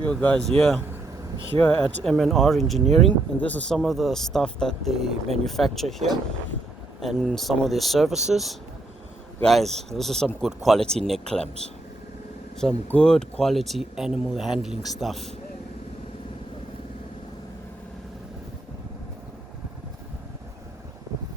You guys here at NMR Engineering, and this is some of the stuff that they manufacture here and some of their services. Guys, this is some good quality neck clamps, some good quality animal handling stuff.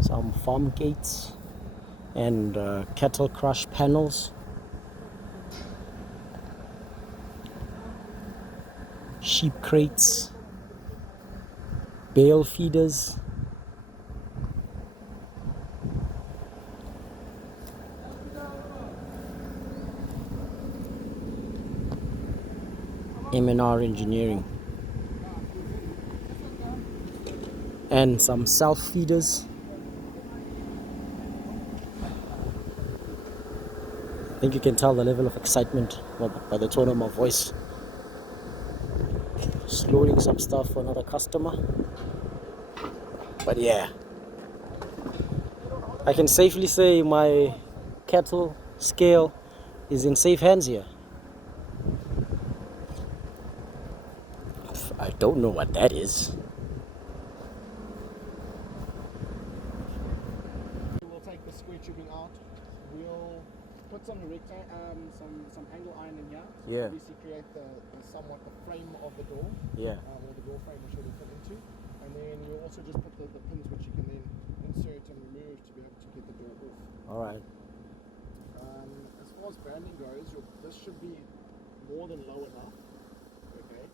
Some farm gates and cattle crush panels, sheep crates, bale feeders, NMR Engineering, and some self feeders. I think you can tell the level of excitement by the tone of my voice. Just loading some stuff for another customer. But yeah, I can safely say my cattle scale is in safe hands here. I don't know what that is. We'll take the square tubing out. We'll put some angle iron in here. Yeah. Obviously create the frame of the door. Yeah. Or the door frame which it will fit into. And then you'll also just put the pins which you can then insert and remove to be able to get the door off. Alright. As far as branding goes, this should be more than low enough. Okay.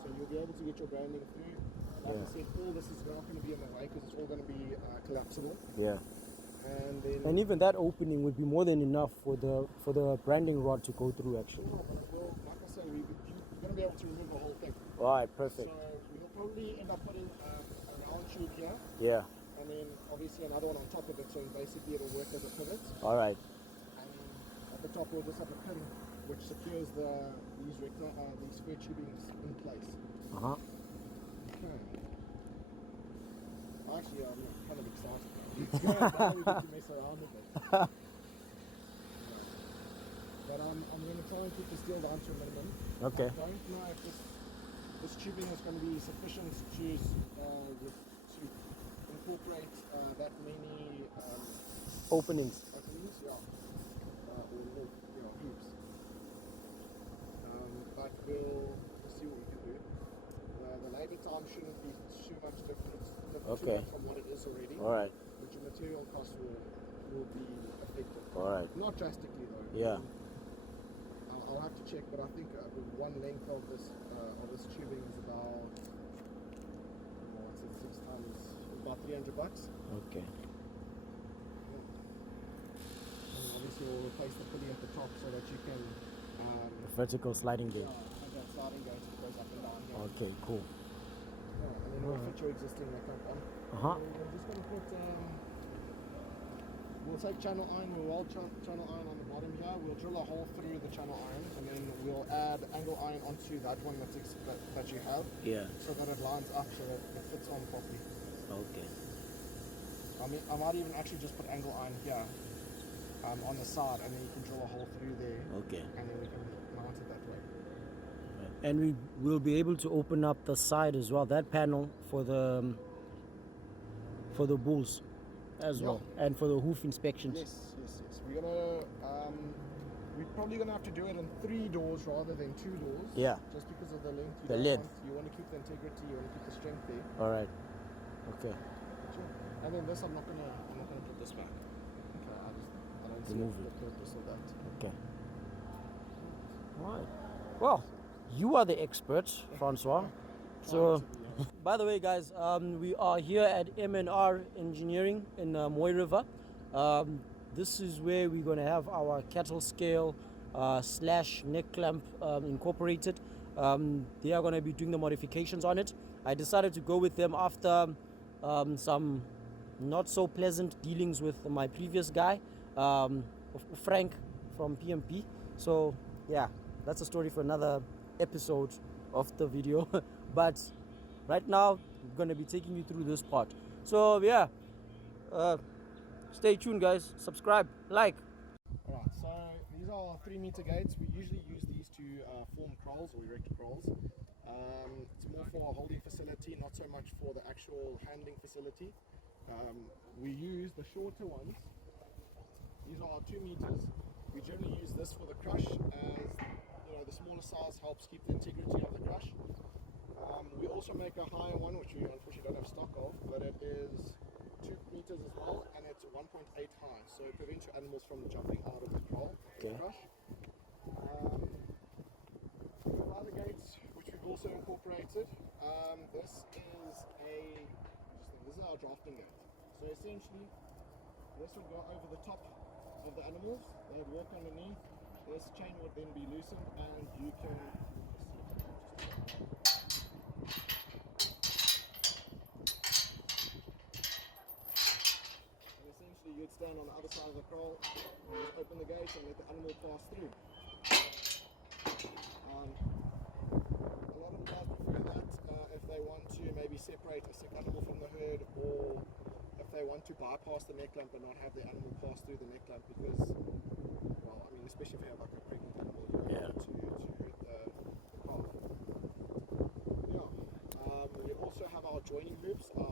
So you'll be able to get your branding through. Like I said, all this is not going to be in the way because it's all going to be collapsible. Yeah. And even that opening would be more than enough for the branding rod to go through actually. Well, like I say, you're going to be able to remove the whole thing. Alright, perfect. So we'll probably end up putting a round tube here. Yeah. And then obviously another one on top of it, so basically it'll work as a pivot. Alright. And at the top we'll just have a pin which secures these square tubings in place. Uh-huh. Okay. Actually, I'm kind of excited. It's good. Now we get to mess around with it. But I'm going to try and keep the steel down to a minimum. Okay. I don't know if this tubing is going to be sufficient to incorporate that many Openings. yeah. Or hoops. But we'll see what we can do. The labour time shouldn't be too much different from what it is already. Alright. But your material cost will be affected. Alright. Not drastically though. Yeah. I'll have to check, but I think one length of this tubing is about 6 times about $300. Okay. And obviously we'll replace the pulley at the top so that you can The vertical sliding gate. have that sliding gate that goes up and down here. Okay, cool. And then we'll fit your existing clamp on. Uh-huh. We're just going to put we'll take channel iron, we'll weld channel iron on the bottom here, we'll drill a hole through the channel iron, and then we'll add angle iron onto that one that you have. Yeah. So that it lines up so that it fits on properly. Okay. I might even actually just put angle iron here on the side, and then you can drill a hole through there. Okay. And then we can mount it that way. And we will be able to open up the side as well, that panel for the bulls as well, and for the hoof inspections. Yes. We're probably gonna have to do it in 3 doors rather than 2 doors. Yeah. Just because of the length. You want to keep the integrity. You want to keep the strength there. All right. Okay. Sure. And then this, I'm not gonna put this back. Okay. I don't see the purpose of that. Okay. All right. Well, you are the expert, Francois. So, by the way, guys, we are here at NMR Engineering in Moy River. This is where we're going to have our cattle scale / neck clamp incorporated. They are going to be doing the modifications on it. I decided to go with them after some not so pleasant dealings with my previous guy, Frank from PMP. So, yeah, that's a story for another episode of the video. But right now, I'm going to be taking you through this part. So, yeah, stay tuned, guys. Subscribe, like. Alright, so these are 3-meter gates. We usually use these to form kraals or erect kraals. It's more for a holding facility, not so much for the actual handling facility. We use the shorter ones. These are 2 meters. We generally use this for the crush, as the smaller size helps keep the integrity of the crush. We also make a higher one, which we unfortunately don't have stock of, but it is 2 meters as well, and it's 1.8 high, so it prevents your animals from jumping out of the kraal, crush. Other gates, which we've also incorporated. This is our drafting gate. So essentially, this would go over the top of the animals. They would walk underneath. This chain would then be loosened, and you can. And essentially, you'd stand on the other side of the kraal, just open the gate, and let the animal pass through. A lot of the guys prefer that if they want to maybe separate a sick animal from the herd, or if they want to bypass the neck lump and not have the animal pass through the neck lump, because, well, I mean, especially if you have like a pregnant animal, you don't want to hurt the calf. Yeah. We also have our joining hoops. Do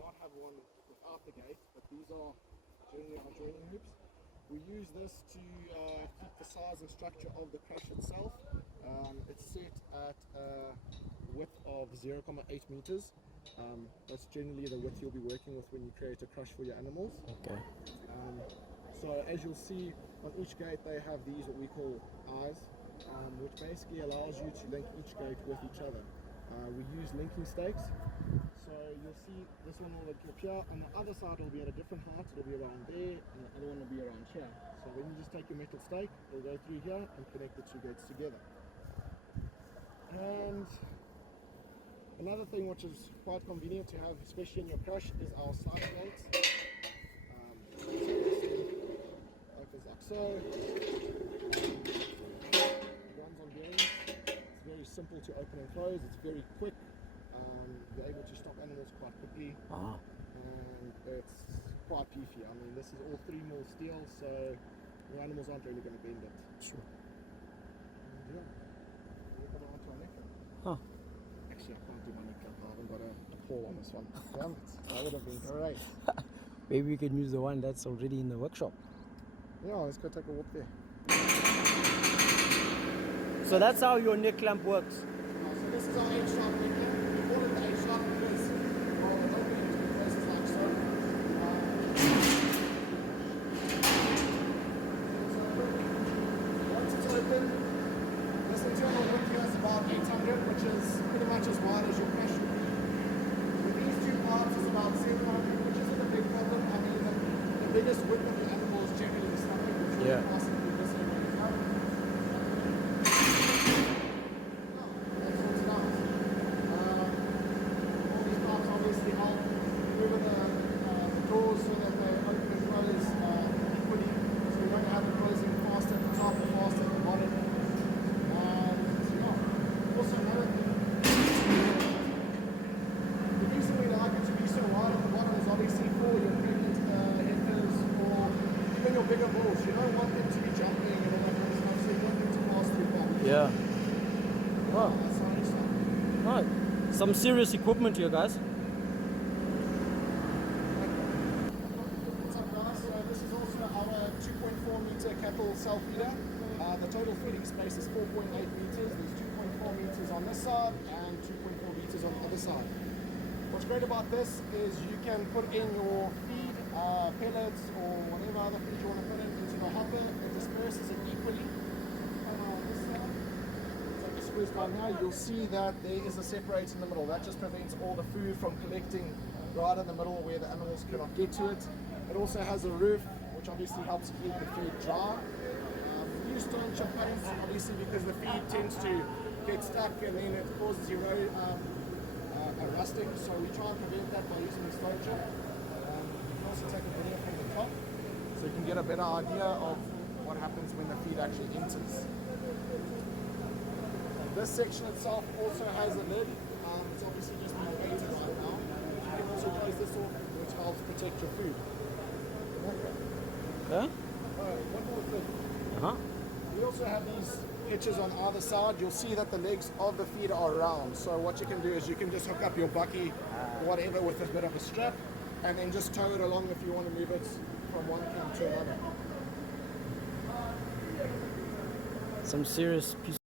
not have one without the gate, but these are generally our joining hoops. We use this to keep the size and structure of the crush itself. It's set at a width of 0.8 meters. That's generally the width you'll be working with when you create a crush for your animals. Okay. So as you'll see on each gate, they have these what we call eyes, which basically allows you to link each gate with each other. We use linking stakes. So you'll see this one will link up here, and the other side will be at a different height. It'll be around there, and the other one will be around here. So then you just take your metal stake, it'll go through here and connect the 2 gates together. And another thing which is quite convenient to have, especially in your crush, is our sliding gates. Opens like so. It runs on bearings. It's very simple to open and close. It's very quick. You're able to stop animals quite quickly. And it's quite beefy. I mean, this is all 3mm steel, so your animals aren't really going to bend it. Sure. And yeah, we're coming on to our neck lump. Huh. Actually, I can't do my neck lump. I haven't got a call on this one. Damn it. That would have been great. Maybe we can use the one that's already in the workshop. Yeah, let's go take a walk there. So that's how your neck clamp works. So this is our 8-sharp neck clamp. We call it the 8-sharp because, well, it's opening into places like so. Once it's open, this internal width here is about 800, which is pretty much as wide as your crush would be. With these 2 parts is about 700, which isn't a big problem. I mean, the biggest width of the animal is generally the stomach, which will pass it through this area as well. Obviously help moving the doors so that they open and close equally, so you don't have it closing fast at the top or fast at the bottom. And yeah, also another thing, the reason we like it to be so wide at the bottom is obviously for your pregnant heifers or even your bigger bulls. You don't want them to be jumping and all that kind of stuff, so you want them to pass through properly. Yeah. Wow. That's how it's done. Right. Some serious equipment here, guys. This is also our 2.4 meter cattle self-feeder. The total feeding space is 4.8 meters. There's 2.4 meters on this side and 2.4 meters on the other side. What's great about this is you can put in your feed, pellets or whatever other feed you want to put into the hopper. It disperses it equally. On this side, so just squeeze down here, you'll see that there is a separator in the middle. That just prevents all the food from collecting right in the middle where the animals cannot get to it. It also has a roof, which obviously helps keep the feed dry. We use stauncher paints, obviously, because the feed tends to get stuck and then it causes rusting. So we try and prevent that by using the stauncher. You can also take a video from the top, so you can get a better idea of what happens when the feed actually enters. This section itself also has a lid. It's obviously just been painted right now. You can also close this off, which helps protect your food. Yeah? One more thing. Uh-huh. We We also have these hitches on either side. You'll see that the legs of the feeder are round. So what you can do is you can just hook up your bucky, whatever, with a bit of a strap, and then just tow it along if you want to move it from one camp to another. Some serious piece